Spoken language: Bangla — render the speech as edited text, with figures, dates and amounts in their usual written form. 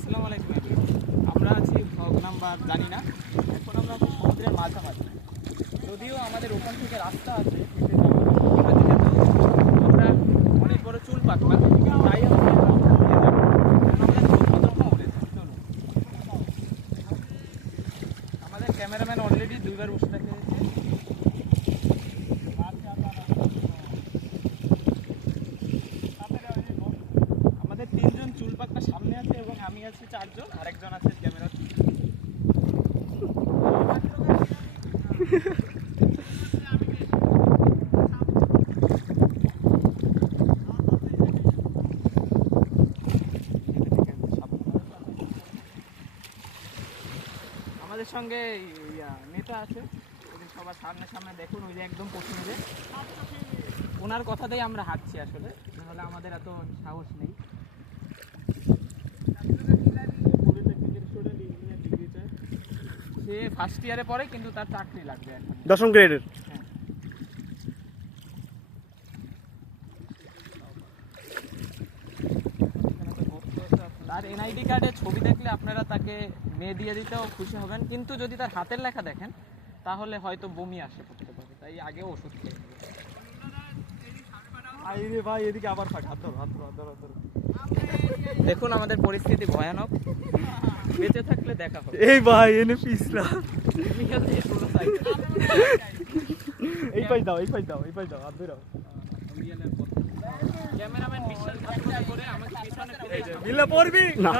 আসসালামু আলাইকুম। আমরা আছি ভগ নাম্বার জানি না, এখন আমরা আছি সমুদ্রের মাঝামাঝি। যদিও আমাদের ওখান থেকে রাস্তা আছে হেঁটে যাওয়ার, যেহেতু আমরা অনেক বড় চুল পাকনা, তাই আমাদের সতর্ক বলেছে। চলুন, আমাদের ক্যামেরাম্যান অলরেডি 2বার বসে রেখেছে। আমাদের 3জন চুল পাকনা সামনে আছে এবং আমি আছি 4জন, আরেকজন আছে ক্যামেরা। আমাদের সঙ্গে নেতা আছে, ওদের সবার সামনে সামনে দেখুন, ওই যে একদম প্রথমে যে ওনার কথাতেই আমরা হাঁটছি, আসলে নাহলে আমাদের এত সাহস নেই। সে ফার্স্ট ইয়ারে পড়ে, কিন্তু তার চাকরি লাগবে এখন, 10ম গ্রেডের। হ্যাঁ। তার এনআইডি কার্ডে ছবি দেখলে আপনারা তাকে মেয়ে দিয়ে দিতেও খুশি হবেন, কিন্তু যদি তার হাতের লেখা দেখেন তাহলে হয়তো বমি আসে করতে পারে, তাই আগে ওষুধ খেয়ে নেবে। ভাই এদিকে আবার ফাঁক, হাত ধরো। দেখুন আমাদের পরিস্থিতি ভয়ানক, বেঁচে থাকলে দেখা হবে। এই ভাই এনে পিছলা, এই পাশ দাও হাত ধরো। ক্যামেরাম্যান বিশ্বাস করে আমাকে পিছনে মিলে পড়বি না।